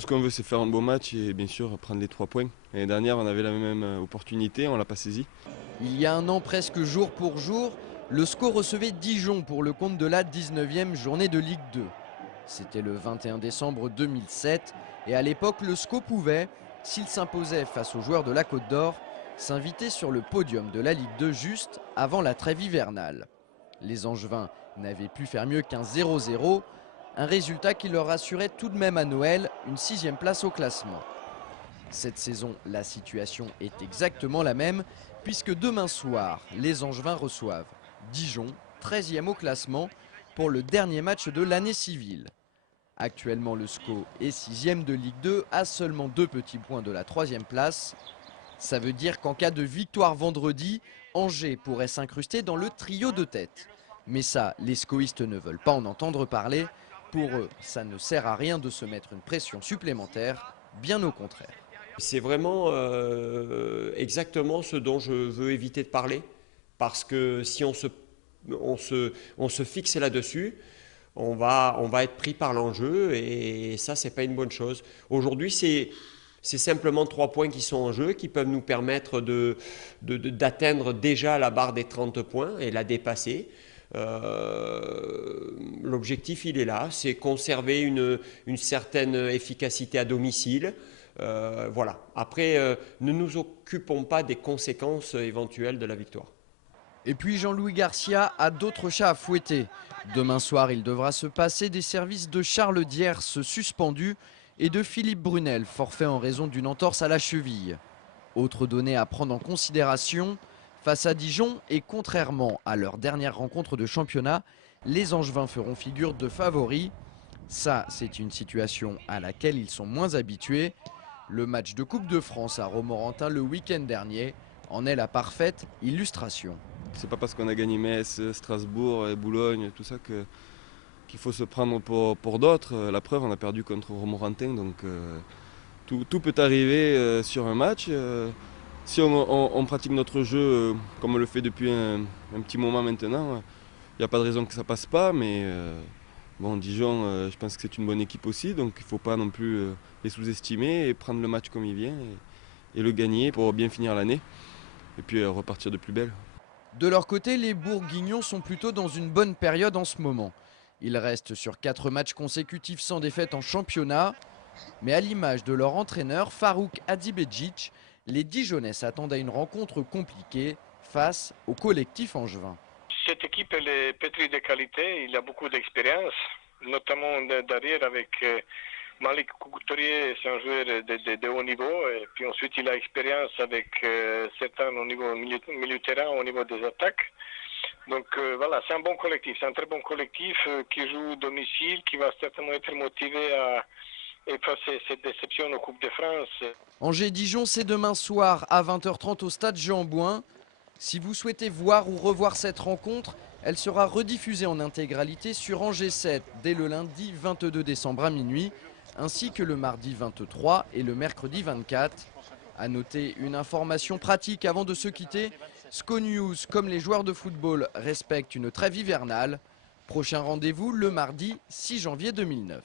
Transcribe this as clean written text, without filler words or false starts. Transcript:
Tout ce qu'on veut, c'est faire un beau match et bien sûr prendre les 3 points. L'année dernière, on avait la même opportunité, on ne l'a pas saisie. Il y a un an, presque jour pour jour, le SCO recevait Dijon pour le compte de la 19e journée de Ligue 2. C'était le 21 décembre 2007 et à l'époque, le SCO pouvait, s'il s'imposait face aux joueurs de la Côte d'Or, s'inviter sur le podium de la Ligue 2 juste avant la trêve hivernale. Les Angevins n'avaient pu faire mieux qu'un 0-0, un résultat qui leur assurait tout de même à Noël une 6e place au classement. Cette saison, la situation est exactement la même, puisque demain soir, les Angevins reçoivent Dijon, 13e au classement, pour le dernier match de l'année civile. Actuellement, le SCO est 6e de Ligue 2, à seulement 2 petits points de la 3e place. Ça veut dire qu'en cas de victoire vendredi, Angers pourrait s'incruster dans le trio de tête. Mais ça, les SCOistes ne veulent pas en entendre parler. Pour eux, ça ne sert à rien de se mettre une pression supplémentaire, bien au contraire. C'est vraiment exactement ce dont je veux éviter de parler, parce que si on se fixe là-dessus, on va être pris par l'enjeu et ça, c'est pas une bonne chose. Aujourd'hui, c'est simplement 3 points qui sont en jeu, qui peuvent nous permettre d'atteindre déjà la barre des 30 points et la dépasser. L'objectif, il est là, c'est conserver une certaine efficacité à domicile. Voilà. Après, ne nous occupons pas des conséquences éventuelles de la victoire. Et puis Jean-Louis Garcia a d'autres chats à fouetter. Demain soir, il devra se passer des services de Charles Diers, suspendu, et de Philippe Brunel, forfait en raison d'une entorse à la cheville. Autre donnée à prendre en considération, face à Dijon, et contrairement à leur dernière rencontre de championnat, les Angevins feront figure de favoris. Ça, c'est une situation à laquelle ils sont moins habitués. Le match de Coupe de France à Romorantin le week-end dernier en est la parfaite illustration. C'est pas parce qu'on a gagné Metz, Strasbourg, et Boulogne, tout ça qu'il faut se prendre pour d'autres. La preuve, on a perdu contre Romorantin, donc tout peut arriver sur un match. Si on pratique notre jeu comme on le fait depuis un petit moment maintenant, il n'y a pas de raison que ça passe pas, mais bon, Dijon, je pense que c'est une bonne équipe aussi, donc il ne faut pas non plus les sous-estimer et prendre le match comme il vient et le gagner pour bien finir l'année et puis repartir de plus belle. De leur côté, les Bourguignons sont plutôt dans une bonne période en ce moment. Ils restent sur 4 matchs consécutifs sans défaite en championnat. Mais à l'image de leur entraîneur, Farouk Hadibedjic, les Dijonnais s'attendent à une rencontre compliquée face au collectif angevin. Cette équipe elle est pétrie de qualité, il a beaucoup d'expérience, notamment derrière avec Malik Couturier, c'est un joueur de haut niveau, et puis ensuite il a expérience avec certains au niveau milieu terrain, au niveau des attaques. Donc voilà, c'est un bon collectif, c'est un très bon collectif qui joue au domicile, qui va certainement être motivé à effacer cette déception en Coupe de France. Angers-Dijon, c'est demain soir à 20h30 au stade Jean-Bouin. Si vous souhaitez voir ou revoir cette rencontre, elle sera rediffusée en intégralité sur Angers 7 dès le lundi 22 décembre à minuit, ainsi que le mardi 23 et le mercredi 24. A noter une information pratique avant de se quitter, SCO News, comme les joueurs de football, respectent une trêve hivernale. Prochain rendez-vous le mardi 6 janvier 2009.